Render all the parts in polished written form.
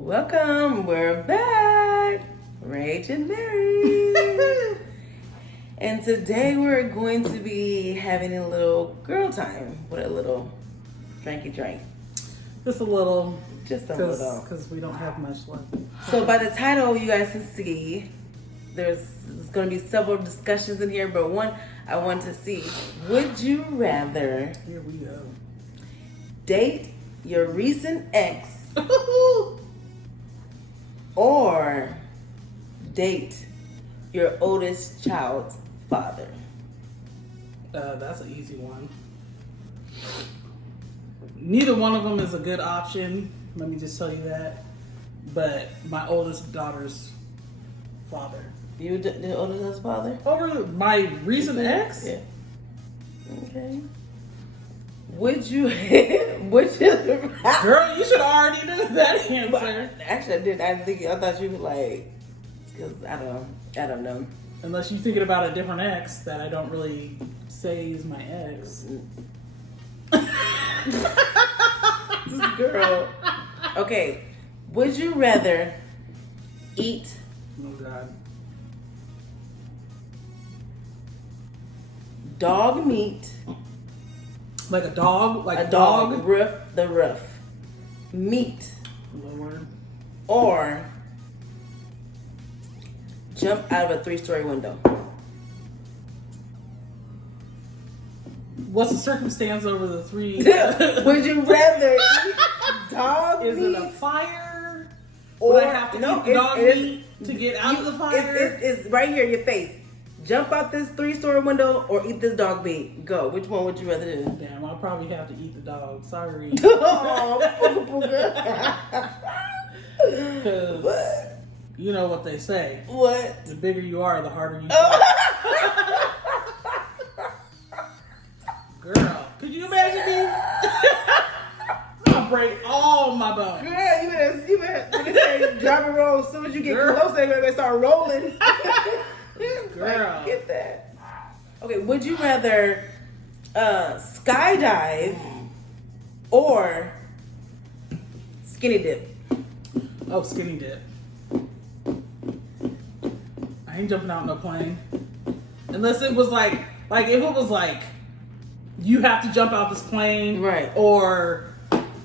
Welcome, we're back. Rach and Mary. And today we're going to be having a little girl time with a little drinky drink. Just a little. Just a little. Because we don't have much left. So by the title, you guys can see there's going to be several discussions in here, but one I want to see. Would you rather Here we go. date your recent ex or date your oldest child's father? That's an easy one. Neither one of them is a good option. Let me just tell you that. But my oldest daughter's father. You the oldest father? Over my recent ex? Yeah. Okay. Would you? Girl, you should already know that answer. Actually, I did. I thought you were like, because I don't know. Unless you're thinking about a different ex that I don't really say is my ex. This girl. Okay. Would you rather eat Oh God. dog meat? Like a dog? Like A dog roof meat, Lord. or jump out of a 3-story window? What's the circumstance over the three? Would you rather eat dog Is meat? it a fire? Or Would I have to eat the dog meat to get out of the fire? It's right here in your face. Jump out this 3-story window or eat this dog meat. Go. Which one would you rather do? Damn, I'll probably have to eat the dog. Sorry. Because What? you know what they say. What? The bigger you are, the harder you try. Girl, could you imagine me? I'll break all my bones. Girl, you better say drop and roll. As soon as you get Girl. close, they're gonna start rolling. Girl. Like, get that. Okay, would you rather skydive or skinny dip? Oh, skinny dip. I ain't jumping out no plane. Unless it was like if it was like, you have to jump out this plane. Right. Or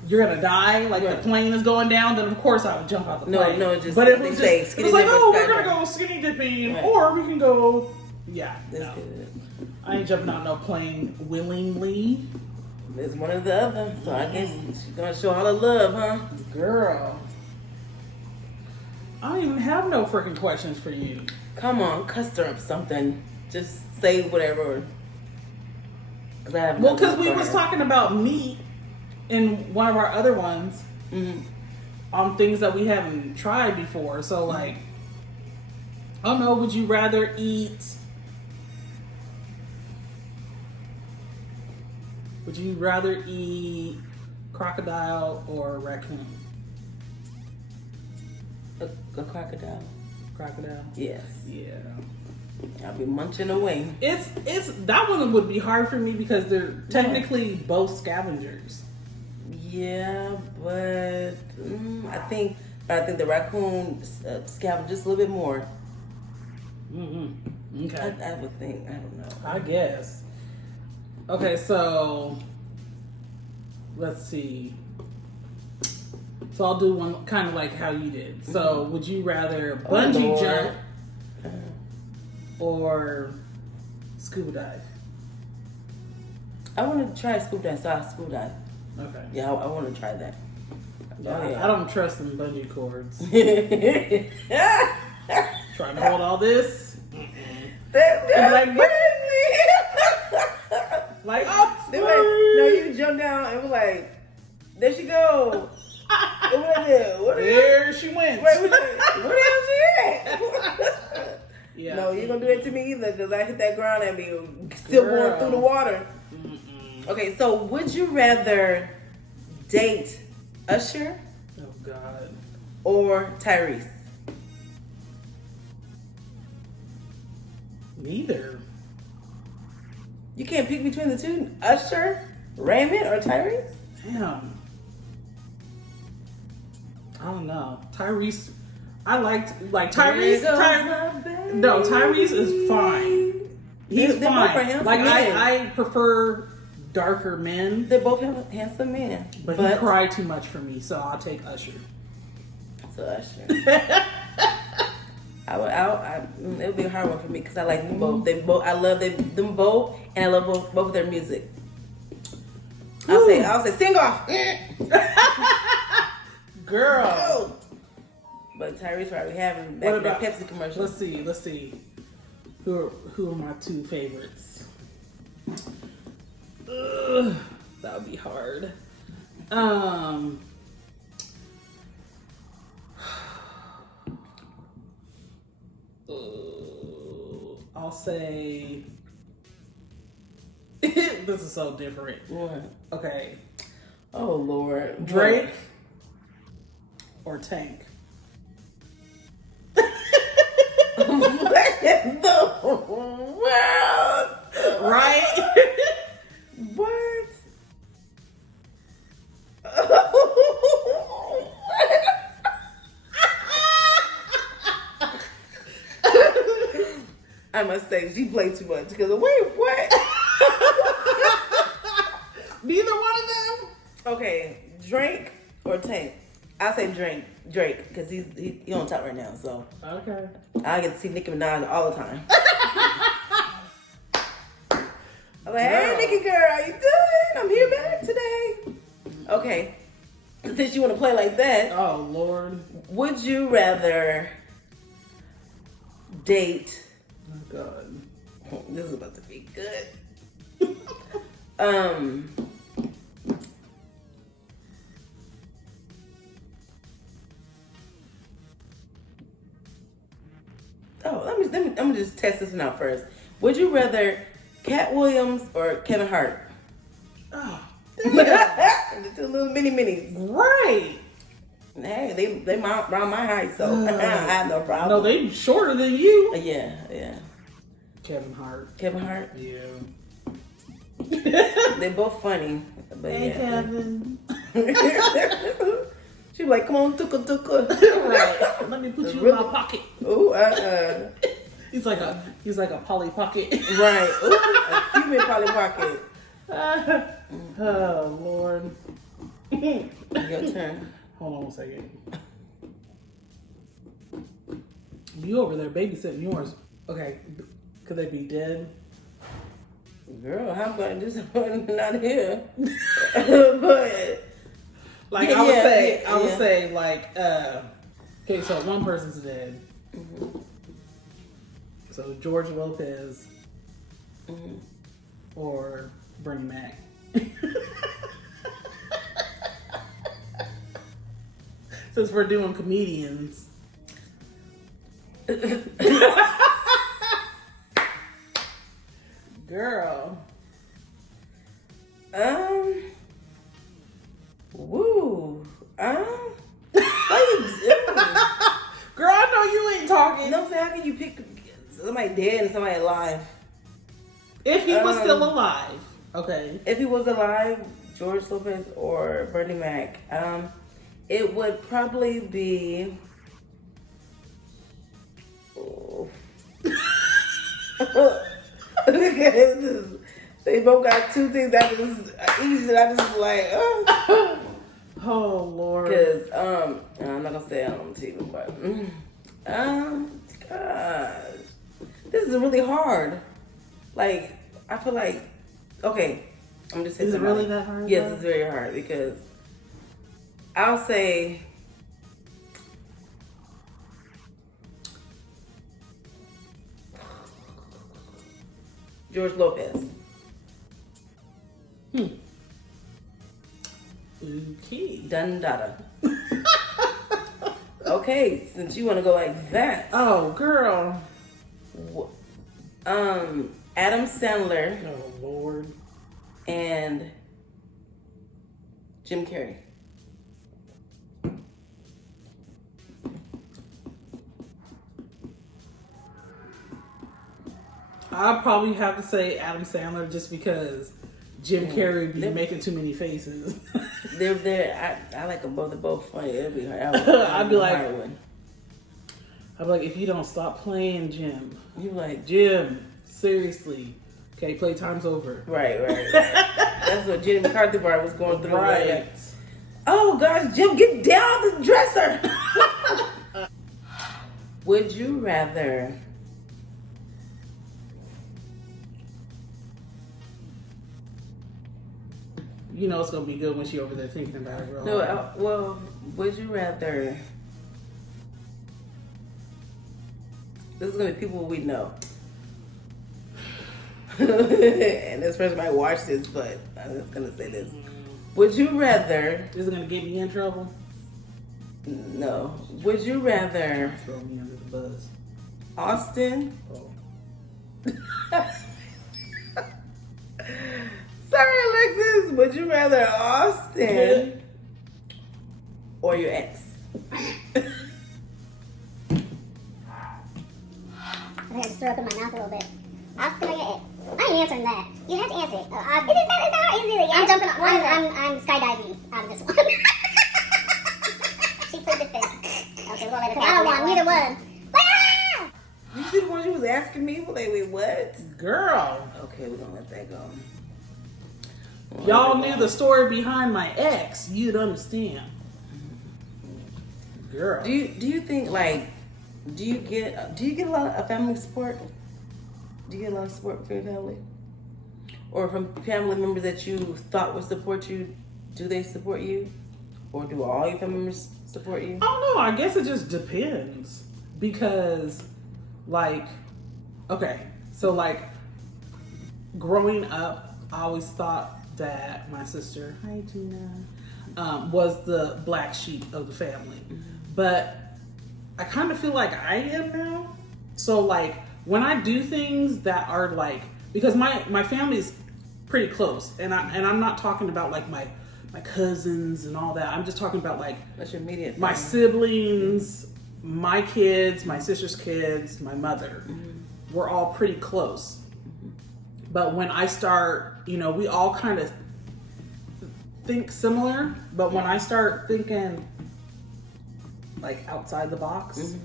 you're gonna die, like Right. the plane is going down, then of course I would jump out the plane. No, just but it they was say just, it skinny was like, dip or oh, we're gonna skydive. go skinny dipping, Right. or we can go, yeah, That's no. good. I ain't jumping out no plane willingly. It's one or the other. So I guess she's gonna show all the love, huh? Girl. I don't even have no freaking questions for you. Come on, custer up something. Just say whatever. Cause I have Well, nothing because we for was her. talking about meat in one of our other ones Mhm. on things that we haven't tried before. So, like, I don't know, would you rather eat... Would you rather eat crocodile or raccoon? A crocodile. Crocodile? Yes. Yeah. I'll be munching away. It's that one would be hard for me because they're technically both scavengers. Yeah, but I think the raccoon scavenge just a little bit more. Mm-hmm. Okay. I would think. I don't know. I guess. Okay, so let's see. So I'll do one kind of like how you did. So would you rather bungee Lord. jump or scuba dive? I want to try scuba dive. So I'll scuba dive. Okay. Yeah, I want to try that. I don't trust them bungee cords. Yeah. Trying to hold all this. That's like, crazy. Like, oh, They were like, no, you jump down and we're like, there she go. What I do? What there she went. Wait, where the hell she at? Yeah. No, you gonna do that to me either, because I hit that ground and be still going Girl. through the water. Okay, so would you rather date Usher Oh God. or Tyrese? Neither. You can't pick between the two? Usher, Raymond, or Tyrese? Damn. I don't know. Tyrese, I liked like There Tyrese. goes my baby. No, Tyrese is fine. He's They're both fine. handsome Like men. I prefer darker men, They're both handsome men. but he cried too much for me, so I'll take Usher. So Usher. It would be a hard one for me because I like them both. I love them both, and I love both of their music. I'll say sing off, girl. oh. But Tyrese probably having back in that Pepsi commercial. Let's see. Who are my two favorites? That would be hard. I'll say this is so different. What? Okay. Oh Lord. Drake or Tank? What in the world? Right? What? I must say, she played too much. Because, wait, what? Neither one of them? Okay, Drake or Tank? I'll say Drake, because he's on top right now. So Okay. I get to see Nicki Minaj all the time. I'm like, hey, Nicki girl, how you doing? I'm here back today. Okay, since you want to play like that, Oh, Lord. would you rather date? Oh, God. This is about to be good. Let me just test this one out first. Would you rather Cat Williams or Kevin Hart? Oh, The two little mini minis. right. Hey, they around my height, so I have no problem. No, they shorter than you. Yeah. Kevin Hart. Kevin Hart. Yeah. They're both funny, but Hey, yeah. Kevin. She be like, come on, tuka. Right. Let me put you in my pocket. Ooh, He's like a Polly Pocket. right. Ooh, a human Polly Pocket. Oh, Lord. Your turn. Hold on one second. You over there babysitting yours. Okay. Could they be dead? Girl, how about this one not here? But Like Yeah, I would yeah, say, yeah, I would yeah. say like, okay, so one person's dead. Mm-hmm. So George Lopez Mm-hmm. or Bernie Mac. Since we're doing comedians. Girl. Woo. How you doing? Girl, I know you ain't talking. No, how can you pick somebody dead and somebody alive? If he was still alive. Okay. If he was alive, George Lopez or Bernie Mac, it would probably be. Oh. They both got two things that is easy that I just like, Oh, Lord. because I'm not gonna say it on TV, but gosh, this is really hard. Like, I feel like, okay, I'm just saying. Is it really that hard, Yes, though? it's very hard because I'll say George Lopez. Okay. Dun dada. Okay, since you want to go like that, Oh, girl. Adam Sandler Oh, Lord. and Jim Carrey. I'll probably have to say Adam Sandler just because Jim Carrey be making too many faces. I like them both. They're both funny. It'll be hard. I'd be like, if you don't stop playing, Jim. You like Jim? Seriously. Okay, playtime's over. Right. That's what Jenny McCarthy part was going through. Right. Like, oh gosh, Jim, get down the dresser. Would you rather You know it's gonna be good when she over there thinking about it. Real no? hard. Well, would you rather? This is gonna be people we know, and this person might watch this, but I'm just gonna say this. Would you rather? Is it gonna get me in trouble? No. Would you rather Throw me under the bus. Austin? Oh. Sorry, Alexis. Would you rather Austin or your ex? I think I just threw up in my mouth a little bit. Austin or your ex? I ain't answering that. You have to answer it. Is that easy? I'm jumping on. I'm skydiving out of this one. She played the fifth. Okay, we'll let it pass. I don't want neither one. Ah! You see the ones you was asking me? Like, wait, what? Girl, Okay, we're gonna let that go. y'all knew the story behind my ex, you'd understand. Girl. Do you think like do you get a lot of family support? Do you get a lot of support from your family? Or from family members that you thought would support you? Do they support you? Or do all your family members support you? I don't know. I guess it just depends. Because, like, okay, so, like, growing up, I always thought that my sister, hi, Gina, was the black sheep of the family. But I kind of feel like I am now. So, like, when I do things that are, like, because my family's pretty close. And I'm not talking about, like, my cousins and all that. I'm just talking about, like, That's your immediate my family. siblings, my kids, my sister's kids, my mother. We're all pretty close. But when I start, you know, we all kind of think similar. But when I start thinking, like, outside the box,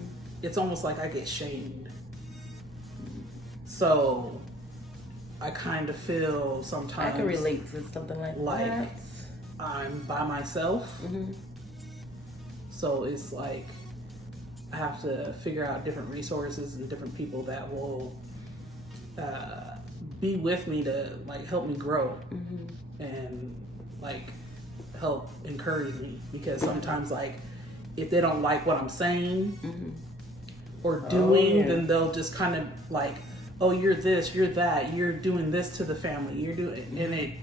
it's almost like I get shamed. So I kind of feel I sometimes can relate to something like that. I'm by myself. So it's like I have to figure out different resources and different people that will be with me to, like, help me grow and, like, help encourage me. Because sometimes, like, if they don't like what I'm saying or doing, then they'll just kind of like, oh, you're this, you're that, you're doing this to the family, you're doing,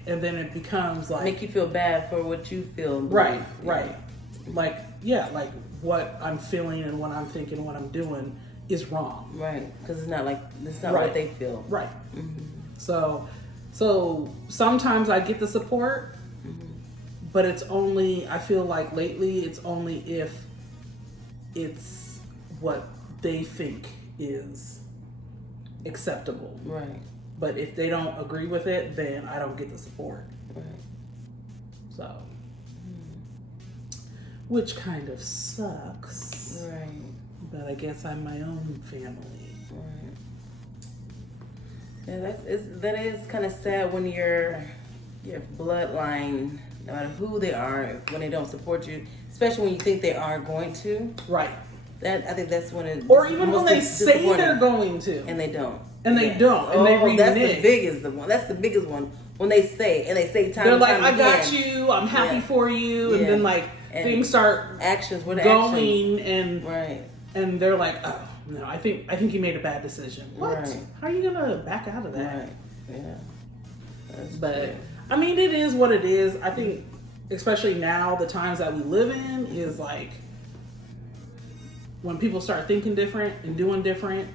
and then it becomes like, Make you feel bad for what you feel. right, like, yeah, like what I'm feeling and what I'm thinking and what I'm doing is wrong. Right, because it's not Right. what they feel. Right. So sometimes I get the support, but it's only, I feel like lately it's only if it's what they think is acceptable. Right, But if they don't agree with it, then I don't get the support. right. So, which kind of sucks. Right, But I guess I'm my own family. right. Yeah, that is kind of sad when your bloodline, no matter who they are, when they don't support you, especially when you think they are going to. Right. That I think that's when it. Or even most when they say disappointing. they're going to. and they don't. And they don't, and they that's renege. the biggest one. That's the biggest one. When they say time. They're and like, time I got again, you, I'm happy Yeah. for you, and Yeah. then like And things start actions. What are actions? going, and Right. and they're like, oh no, I think you made a bad decision. What? Right. How are you gonna back out of that? Right. Yeah. That's But true. I mean, it is what it is. I think, especially now, the times that we live in is like when people start thinking different and doing different.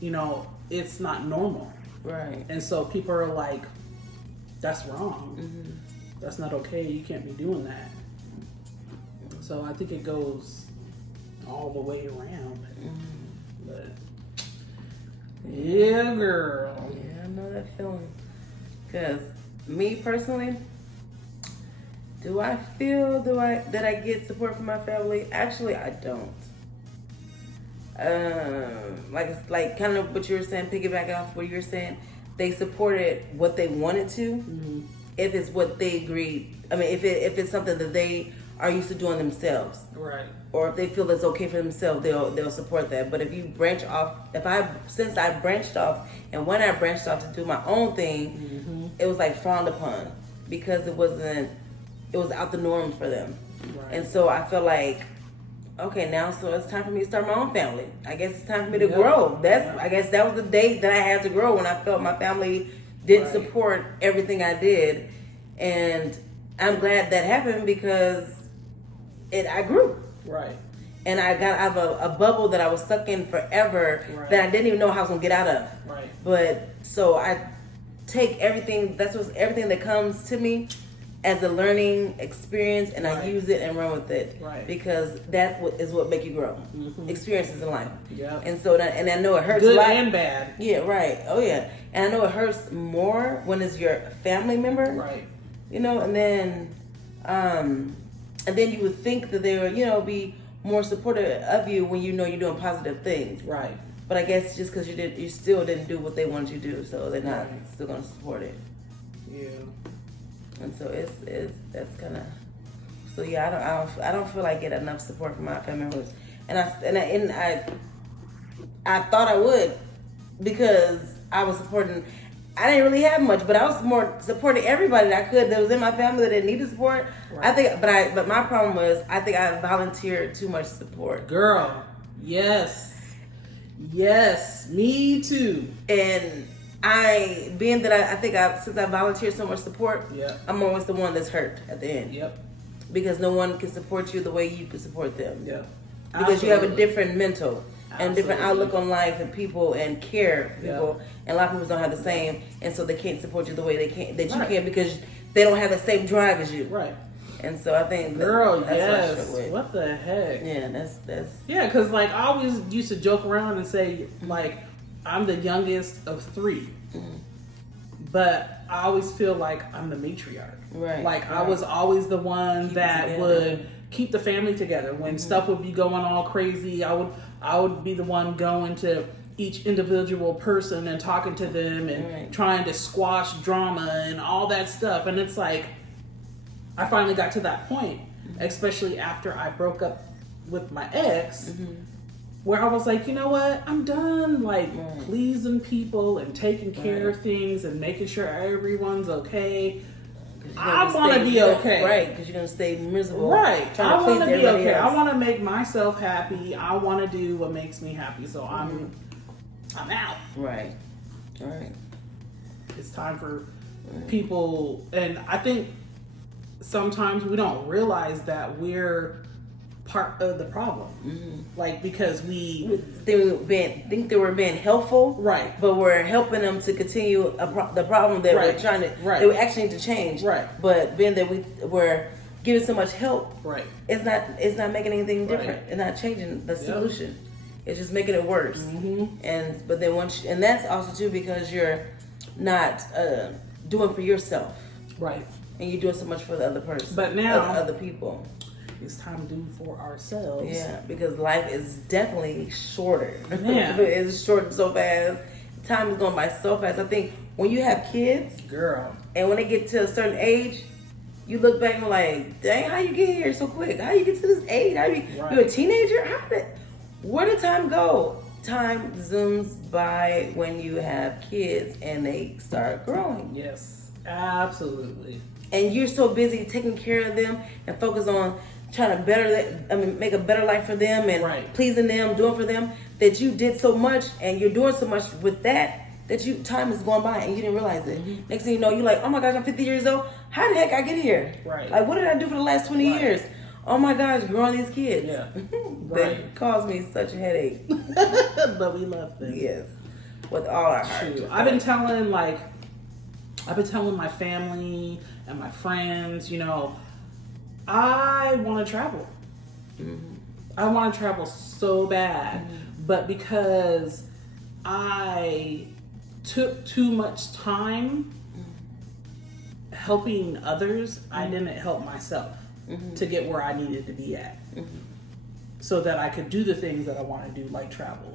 You know, it's not normal, Right. and so people are like, "That's wrong. That's not okay. You can't be doing that." So I think it goes all the way around. But yeah, girl. Yeah, I know that feeling. Because me personally, Do I feel that I get support from my family? Actually, I don't. Like kind of what you were saying, piggybacking off what you were saying. They supported what they wanted to. Mm-hmm. If it's what they agreed. I mean, if it's something that they are used to doing themselves, Right. or if they feel it's okay for themselves, they'll support that. But if you branch off, since I branched off, and when I branched off to do my own thing, Mm-hmm. it was like frowned upon because it was out the norm for them. Right. And so I feel like, okay, now so it's time for me to start my own family. I guess it's time for me to Yep. grow. Yeah. I guess that was the day that I had to grow, when I felt my family didn't Right. support everything I did. And I'm glad that happened because I grew. Right. And I got out of a bubble that I was stuck in forever, Right. that I didn't even know how I was gonna get out of. Right. But so I take everything that comes to me as a learning experience, and I Right. use it and run with it. Right. Because that is what make you grow. Mhm. Experiences in life. Yeah. And so and I know it hurts Good a lot. and bad. Yeah, right. Oh yeah. And I know it hurts more when it's your family member. Right. You know, and then you would think that they would, be more supportive of you when you know you're doing positive things. Right. But I guess just because you still didn't do what they wanted you to do, so they're not Right. still gonna support it. Yeah. And so that's kind of, so yeah. I don't feel like I get enough support from my family members, and I thought I would, because I was supporting. I didn't really have much, but I was more supporting everybody that I could that was in my family that needed support. Right. I think, but my problem was I think I volunteered too much support. Girl. Yes. Yes. Me too. And since I volunteer so much support, Yep. I'm always the one that's hurt at the end. Yep. Because no one can support you the way you can support them. Yep. Because you have a Absolutely. different mental and different Absolutely. outlook on life and people and care for people. And a lot of people don't have the same, and so they can't support you the way that you Right. can, because they don't have the same drive as you. Right. And so I think Girl, that's what I yes. struggle with. What the heck? Yeah, that's Yeah, because like I always used to joke around and say like I'm the youngest of 3, but I always feel like I'm the matriarch. Right, Like I right. was always the one Keep it that together. would keep the family together when stuff would be going all crazy. I would be the one going to each individual person and talking to them and Right. trying to squash drama and all that stuff. And it's like I finally got to that point, especially after I broke up with my ex, where I was like, you know what? I'm done like Right. pleasing people and taking care Right. of things and making sure everyone's okay. 'cause you're I gonna want to stay- be okay. Right, because you're going to stay miserable. Right. Trying I to want please to be everybody okay. else. I want to make myself happy. I want to do what makes me happy. So I'm out. Right. Right. It's time for people, and I think sometimes we don't realize that we're part of the problem. Like because we Think they were being helpful, Right. But we're helping them to continue the problem that Right. we're trying to, Right. that we actually need to change, Right. But being that we're giving so much help, right. it's not making anything different. Right. It's not changing the solution. It's just making it worse. But then and that's also too because you're not doing for yourself, Right. and you're doing so much for the other person, But now- other people. It's time to do for ourselves. Yeah, because life is definitely shorter. Yeah. It's short so fast. Time is going by so fast. I think when you have kids Girl. and when they get to a certain age, you look back and you're like, dang, how you get here so quick? How you get to this age? Right. You're a teenager? Where did time go? Time zooms by when you have kids and they start growing. Yes. Absolutely. And you're so busy taking care of them and focus on trying to make a better life for them and Right. pleasing them, doing for them, that you did so much and you're doing so much with that time is going by and you didn't realize it. Next thing you know, you're like, oh my gosh, I'm 50 years old. How the heck I get here? Right. Like, what did I do for the last 20 Right. years? Oh my gosh, growing these kids. Yeah. That Right. caused me such a headache. But we love them. Yes. With all our heart. Shoot. I've been telling my family and my friends, I want to travel. I want to travel so bad, but because I took too much time helping others, I didn't help myself to get where I needed to be at, so that I could do the things that I want to do, like travel.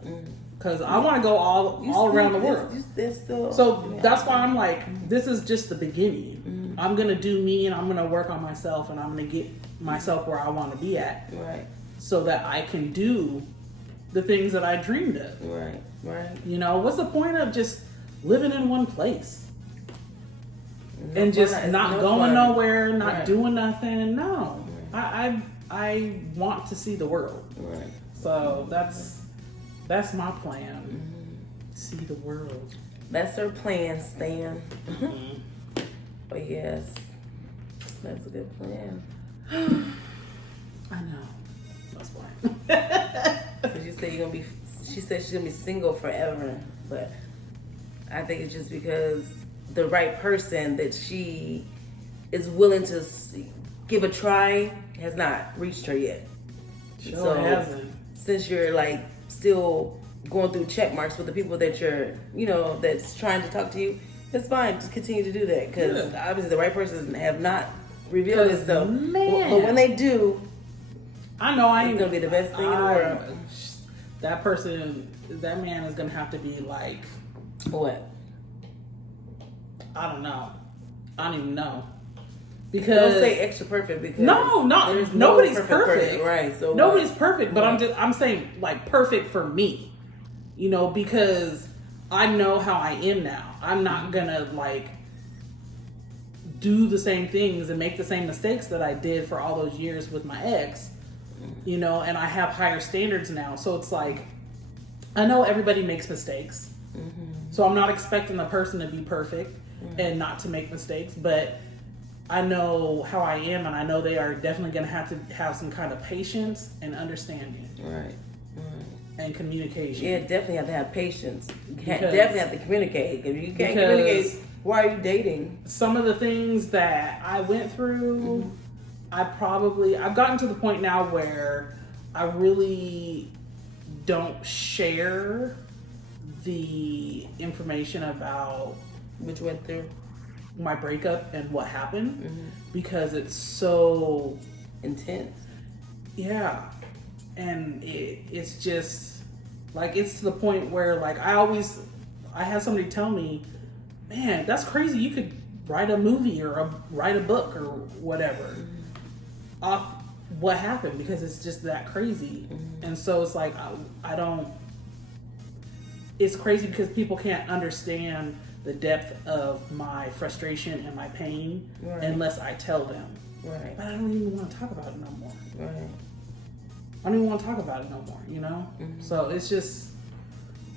Because I want to go all around the world. That's why I'm like, this is just the beginning. I'm gonna do me, and I'm gonna work on myself, and I'm gonna get myself where I want to be at, Right. so that I can do the things that I dreamed of. Right. Right. You know, what's the point of just living in one place No and just fun. not It's going fun. nowhere, not Right. doing nothing? No, I want to see the world. Right. So that's my plan. See the world. That's her plan, Stan. But yes, that's a good plan. I know. That's why. Cause you say you're gonna be. She said she's gonna be single forever, but I think it's just because the right person that she is willing to give a try has not reached her yet. Sure hasn't. Since you're like still going through check marks with the people that you're, that's trying to talk to you, it's fine. Just continue to do that because obviously the right person have not revealed itself. Man. But when they do, I know I ain't it's gonna be the best thing in the world. That man is gonna have to be like, What? I don't know. I don't even know. Don't Because say extra perfect because nobody's no perfect. right? So nobody's perfect, but I'm saying like perfect for me. Because I know how I am now. I'm not gonna like do the same things and make the same mistakes that I did for all those years with my ex. And I have higher standards now. So it's like, I know everybody makes mistakes. So I'm not expecting the person to be perfect and not to make mistakes, but I know how I am, and I know they are definitely going to have some kind of patience and understanding. Right. And communication. Yeah, definitely have to have patience. You Because- definitely have to communicate. If you can't communicate, why are you dating? Some of the things that I went through, I've gotten to the point now where I really don't share the information about Which went through my breakup and what happened because it's so intense. yeah, and it's just like, it's to the point where like I had somebody tell me, man, that's crazy, you could write a movie or write a book or whatever off what happened, because it's just that crazy. And so it's like I don't, it's crazy because people can't understand the depth of my frustration and my pain unless I tell them. Right. But I don't even want to talk about it no more. Right. I don't even want to talk about it no more, So it's just,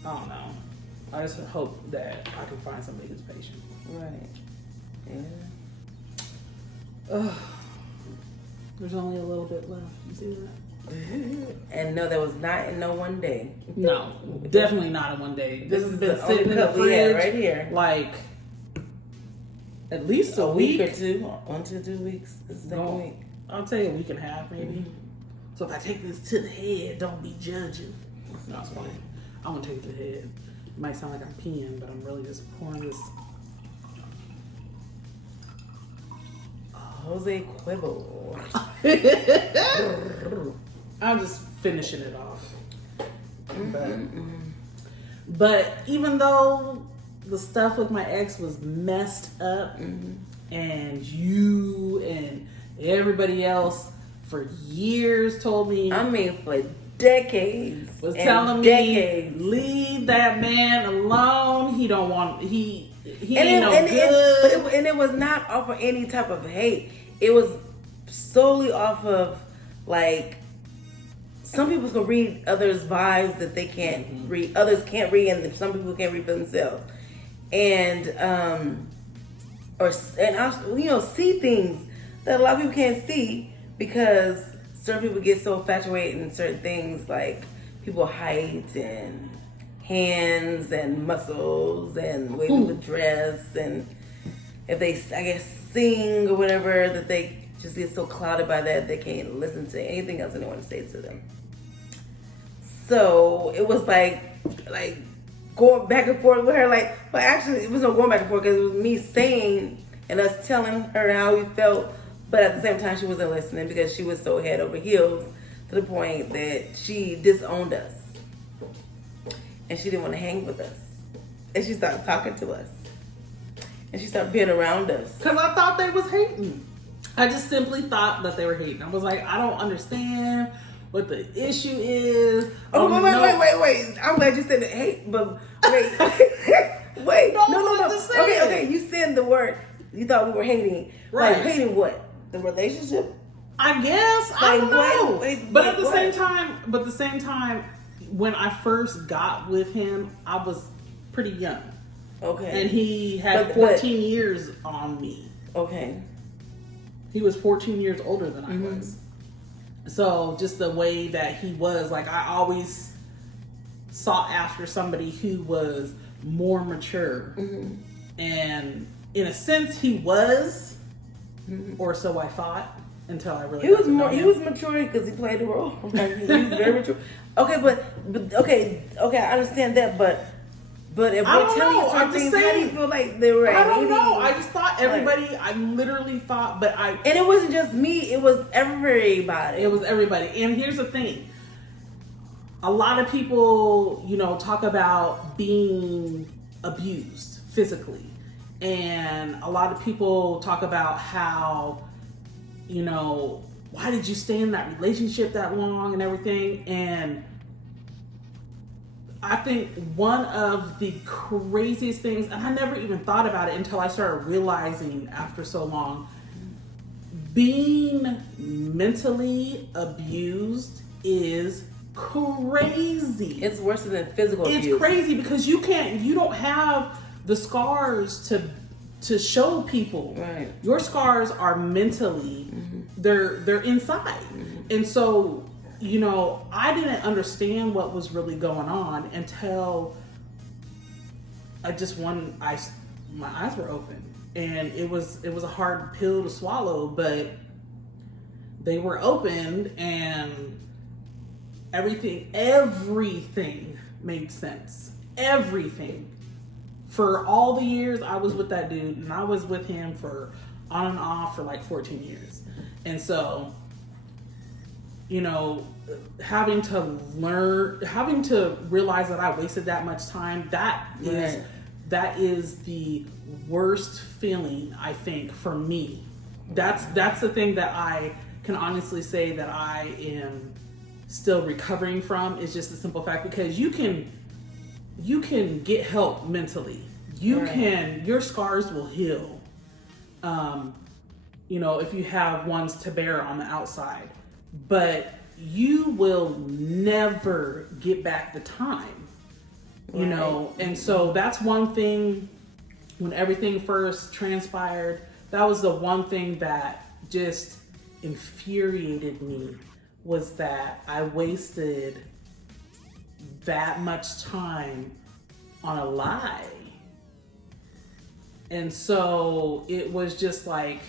I don't know. I just hope that I can find somebody who's patient. Right. Yeah. Ugh. There's only a little bit left. You see that? And no, that was not in no one day. No, definitely not in one day. This has been the sitting in the cup we had fridge right here. like at least A week or two, 1 to 2 weeks. This is the No. week. I'll tell you a week and a half maybe. So if I take this to the head, don't be judging. No, it's fine. I'm gonna take it to the head. It might sound like I'm peeing, but I'm really just pouring this. Jose Quibble. I'm just finishing it off. But even though the stuff with my ex was messed up, and you and everybody else for years told me, I mean, for decades. was and telling decades. me, leave that man alone. He don't want, he And ain't no good. and it was not off of any type of hate. It was solely off of like, some people's gonna read others' vibes that they can't read. Others can't read, and some people can't read for themselves. And see things that a lot of people can't see because certain people get so infatuated in certain things, like people's height and hands and muscles and the way people dress, and if they, I guess, sing or whatever, that they just get so clouded by that they can't listen to anything else anyone says to them. So it was like going back and forth with her. Like, well, actually, it was no going back and forth because it was me saying and us telling her how we felt, but at the same time she wasn't listening because she was so head over heels to the point that she disowned us. And she didn't want to hang with us. And she started talking to us. And she started being around us. Because I thought they was hating. I just simply thought that they were hating. I was like, I don't understand what the issue is. Oh, wait. I'm glad you said it. Hate, but wait. Wait. No. Okay, you said the word. You thought we were hating. Right. Like, hating what? The relationship? I guess. I don't know. But at the what? same time, when I first got with him, I was pretty young. Okay. And he had 14 years on me. Okay. He was 14 years older than I was. So just the way that he was, like, I always sought after somebody who was more mature. And in a sense, he was, or so I thought, until I really He was mature because he played the role. Like, he was very mature. Okay, but okay, I understand that, but if we're telling you certain things, how do you feel like they were? I don't know. I just thought everybody. I literally thought, and it wasn't just me. It was everybody. It was everybody. And here's the thing: a lot of people, talk about being abused physically, and a lot of people talk about how, why did you stay in that relationship that long and everything, and I think one of the craziest things, and I never even thought about it until I started realizing after so long, being mentally abused is crazy. It's worse than physical abuse. It's crazy because you don't have the scars to show people. Right. Your scars are mentally, they're inside. And so, I didn't understand what was really going on until my eyes were open, and it was a hard pill to swallow, but they were opened, and everything made sense. Everything. For all the years I was with that dude, and I was with him for on and off for like 14 years. And so, having to realize that I wasted that much time, that is the worst feeling, I think, for me. That's the thing that I can honestly say that I am still recovering from, is just the simple fact, because you can get help mentally. Your scars will heal. If you have ones to bear on the outside, but you will never get back the time, and so that's one thing. When everything first transpired, that was the one thing that just infuriated me, was that I wasted that much time on a lie. And so it was just like,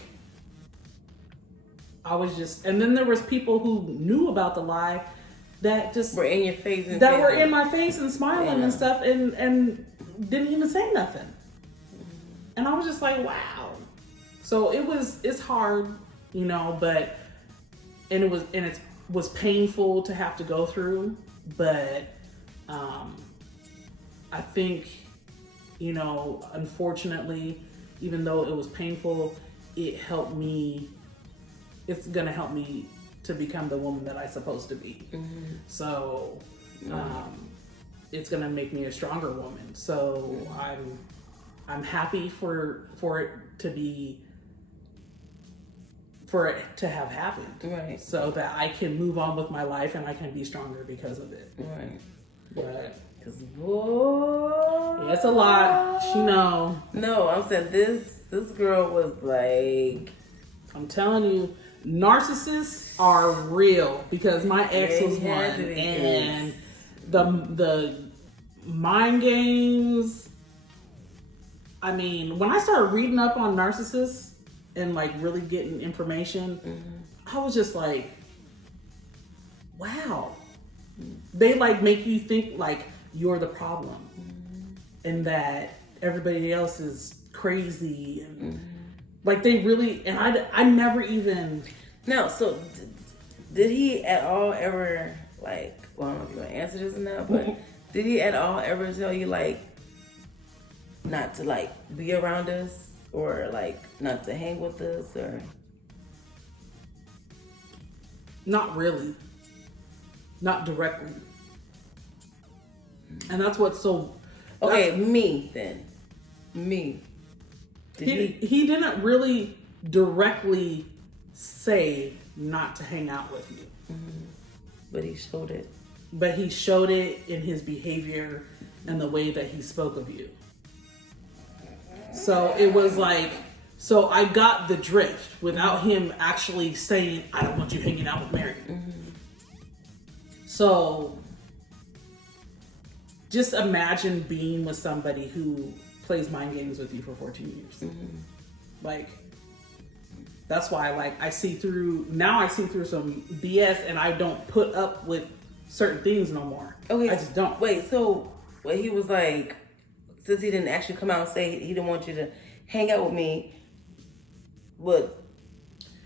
and then there was people who knew about the lie that just were in your face, were in my face and smiling and stuff, and didn't even say nothing. And I was just like, wow. So it's hard, but it was painful to have to go through, but I think, unfortunately, even though it was painful, it's gonna help me to become the woman that I'm supposed to be. So it's gonna make me a stronger woman. So I'm happy for it to have happened. Right. So that I can move on with my life and I can be stronger because of it. Right. But because boy, it's a lot. No, I'm saying this girl was like, I'm telling you, narcissists are real, because my ex was one, and the mind games. I mean, when I started reading up on narcissists and like really getting information, I was just like, wow. They like make you think like you're the problem, and that everybody else is crazy, Like they really, and I never even. No, so did he at all ever like? Well, I don't know if you want to answer this or not, but did he at all ever tell you like not to like be around us or like not to hang with us or? Not really. Not directly. And that's what's so. Okay, me then. Me. He didn't really directly say not to hang out with you. Mm-hmm. But he showed it. But he showed it in his behavior and the way that he spoke of you. So it was like, so I got the drift without him actually saying, I don't want you hanging out with Mary. Mm-hmm. So just imagine being with somebody who plays mind games with you for 14 years. Mm-hmm. Like, that's why, like, I see through some BS and I don't put up with certain things no more. Okay. I just don't. Wait, so what he was like, since he didn't actually come out and say he didn't want you to hang out with me, but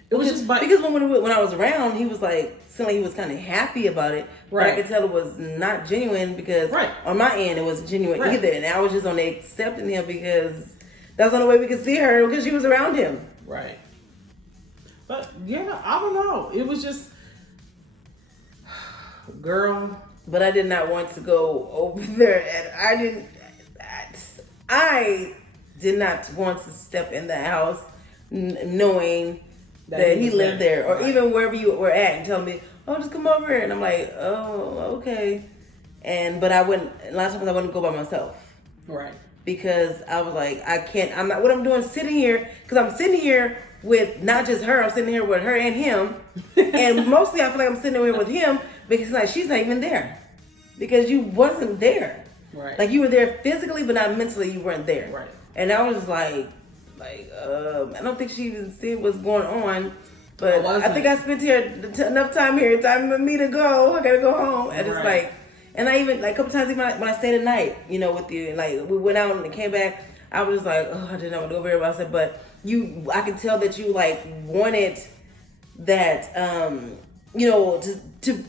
it was just because when I was around, he was like, seemed like he was kind of happy about it. Right. But I could tell it was not genuine because right. on my end it wasn't genuine right. either. And I was just only accepting him because that's the only way we could see her because she was around him. Right. But yeah, I don't know. It was just, girl. But I did not want to go over there, and I did not want to step in the house knowing that he lived there, or even wherever you were at, and tell me, "Oh, just come over." And I'm like, "Oh, okay." But I wouldn't. A lot of times I wouldn't go by myself, right? Because I was like, I can't. I'm not. What I'm doing, sitting here, because I'm sitting here with not just her. I'm sitting here with her and him, and mostly I feel like I'm sitting here with him because like she's not even there, because you wasn't there. Right. Like you were there physically, but not mentally. You weren't there. Right. And I was like, I don't think she even seen what's going on. But I think I spent here enough time here. Time for me to go. I gotta go home. And it's like, and I even like a couple times even when I stayed at night, with you, and like we went out and came back. I was like, oh, I didn't want to go over here. But I said, but I could tell that you like wanted that, to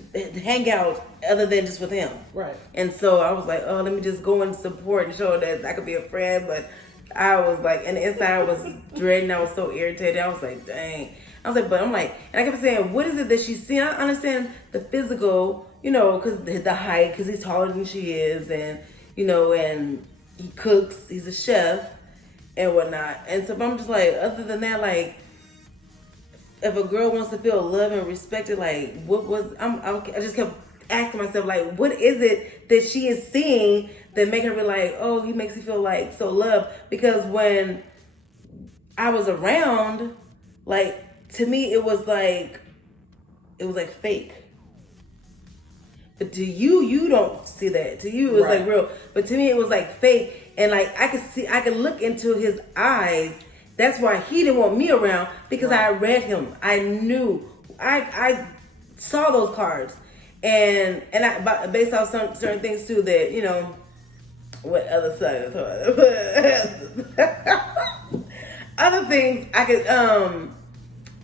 hang out other than just with him. Right. And so I was like, oh, let me just go and support and show that I could be a friend. But I was like, and the inside I was dreading. I was so irritated. I was like, dang. I was like, but I'm like, and I kept saying, what is it that she's seeing? I understand the physical, because the height, because he's taller than she is, and, and he cooks, he's a chef, and whatnot. And so I'm just like, other than that, like, if a girl wants to feel loved and respected, like, I just kept asking myself, like, what is it that she is seeing that make her be like, oh, he makes me feel like so loved? Because when I was around, like, to me, it was like fake. But to you don't see that. To you, it was like real. But to me, it was like fake. And like, I could look into his eyes. That's why he didn't want me around, because I read him. I knew. I saw those cards. And I, based off some certain things too, that, what other side of the other things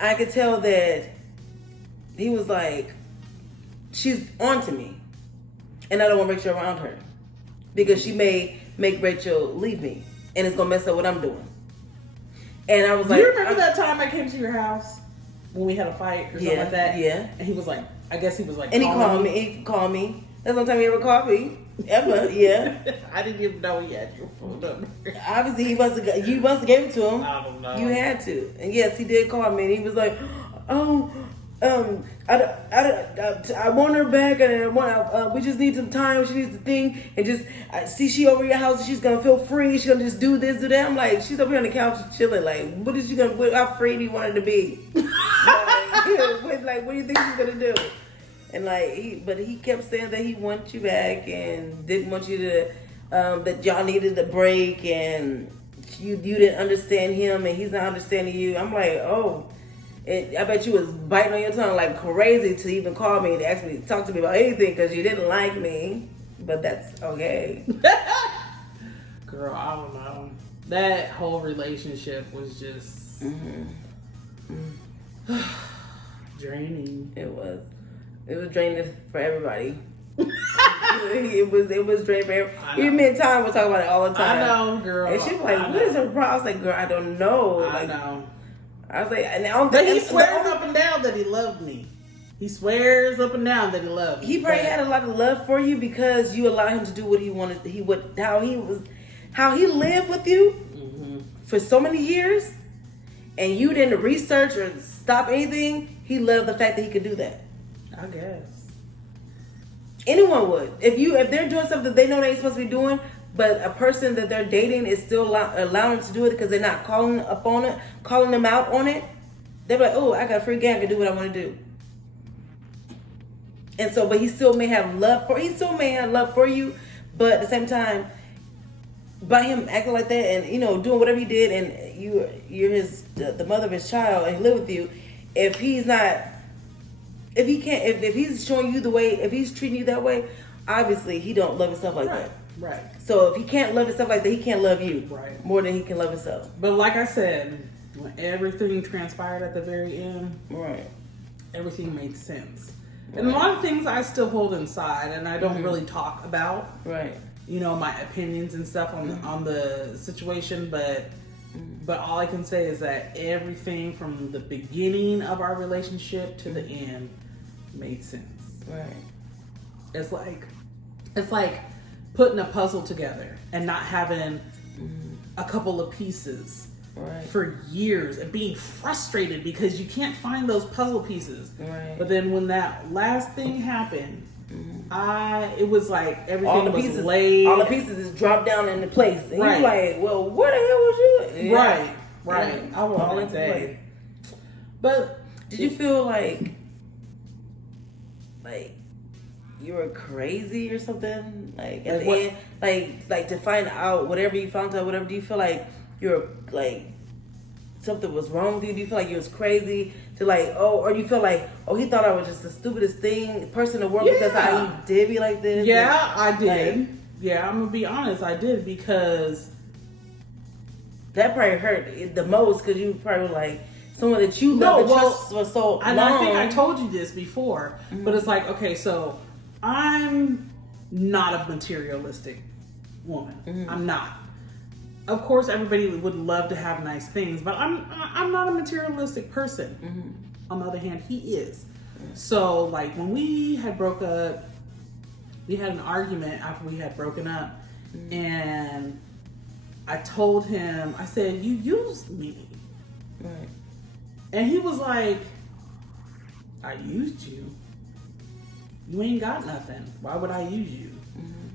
I could tell that he was like, she's on to me, and I don't want Rachel around her because she may make Rachel leave me, and it's gonna mess up what I'm doing. And I was like, do you remember that time I came to your house when we had a fight or something like that? Yeah. And he was like, I guess he was like, and he called me. That's the only time he ever called me. Ever, yeah. I didn't even know he had your phone number. Obviously, you must have gave it to him. I don't know. You had to. And yes, he did call me, and he was like, oh, I want her back, and we just need some time. She needs to think, and just see she over your house, and she's gonna feel free. She's gonna just do this, do that. I'm like, she's over here on the couch chilling. Like, how free do you want her to be? What do you think she's gonna do? And like, he kept saying that he wants you back and didn't want you to, that y'all needed a break, and you didn't understand him, and he's not understanding you. I'm like, oh. I bet you was biting on your tongue like crazy to even call me and ask me to talk to me about anything because you didn't like me. But that's okay. Girl, I don't know. That whole relationship was just Draining. It was draining for everybody. it was draining for everybody. Even me and Tom were talking about it all the time. I know, girl. And she was like, "What is her problem?" I was like, "Girl, I don't know." I know. I was like, and I don't But think he swears up and down that he loved me. He swears up and down that he loved me. He probably had a lot of love for you because you allowed him to do what he wanted. How he lived with you for so many years, and you didn't research or stop anything. He loved the fact that he could do that. I guess Anyone would. If they're doing something they know they ain't supposed to be doing, but a person that they're dating is still allowing to do it because they're not calling them out on it. They're like, "Oh, I got free game. I can do what I want to do." And so, but he still may have love for you, but at the same time, by him acting like that and doing whatever he did, and you're the mother of his child and he live with you, if he's showing you the way, if he's treating you that way, obviously he don't love himself like that. Right. So if he can't love himself like that, he can't love you more than he can love himself. But like I said, when everything transpired at the very end, everything made sense. And a lot of things I still hold inside and I don't really talk about. Right. My opinions and stuff on the situation, but all I can say is that everything from the beginning of our relationship to the end made sense. Right. It's like putting a puzzle together and not having a couple of pieces for years and being frustrated because you can't find those puzzle pieces. Right. But then when that last thing happened, it was like everything was laid. All the pieces is dropped down into place. And you're like, well, where the hell was you? Yeah. Right. I was all into place. But did you feel like you were crazy or something? Like at the end, like to find out whatever you found out, whatever. Do you feel like you're like something was wrong with you? Do you feel like you was crazy to or do you feel like, he thought I was just the stupidest person in the world because I did me like this? Yeah, I did. I'm gonna be honest, I did, because that probably hurt the most because you probably were like someone that you love and trust for so long. And I think I told you this before, but it's like, okay, so I'm not a materialistic woman. I'm not. Of course, everybody would love to have nice things, but I'm not a materialistic person. On the other hand, he is. So, like, when we had broke up, we had an argument after we had broken up, and I told him, I said, "You used me." Right. And he was like, "I used you? You ain't got nothing. Why would I use you?"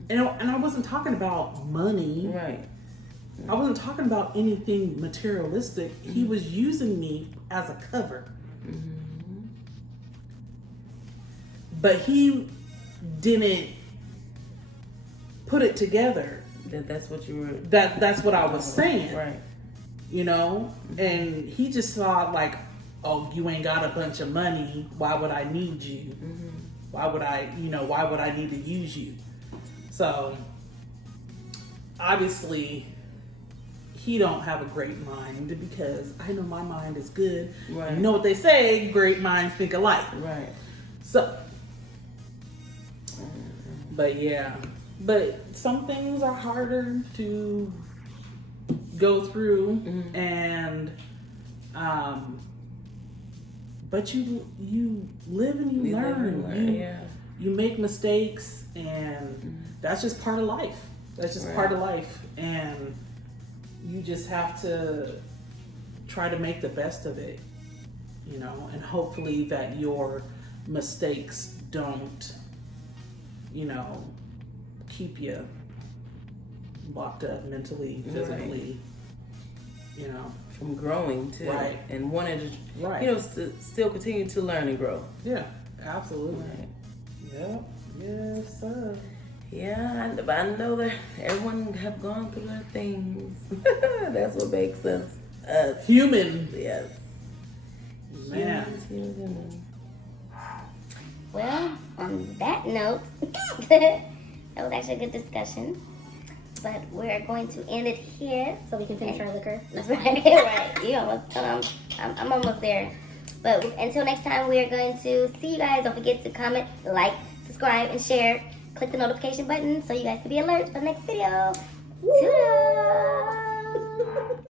And I wasn't talking about money. Right. I wasn't talking about anything materialistic. He was using me as a cover. But he didn't put it together. That's what you were. That's what I was saying. Right. And he just saw like, "Oh, you ain't got a bunch of money. Why would I need you? Why would I need to use you?" So obviously he don't have a great mind, because I know my mind is good. Right. You know what they say, great minds think alike. Right. So, but some things are harder to go through, and but you live and you learn. You make mistakes, and that's just part of life. That's just part of life, and you just have to try to make the best of it, and hopefully that your mistakes don't, keep you locked up mentally, physically, from growing too, Right. and wanting to, still continue to learn and grow. Yeah, absolutely. Right. Yep. Yes, sir. Yeah, but I know that everyone have gone through their things. That's what makes us Human. Yes. Man. Humans. Well, on that note, that was actually a good discussion. But we're going to end it here so we can finish our liquor. That's right. Right. You almost. I'm almost there. But until next time, we are going to see you guys. Don't forget to comment, like, subscribe, and share. Click the notification button so you guys can be alert for the next video. Toodles!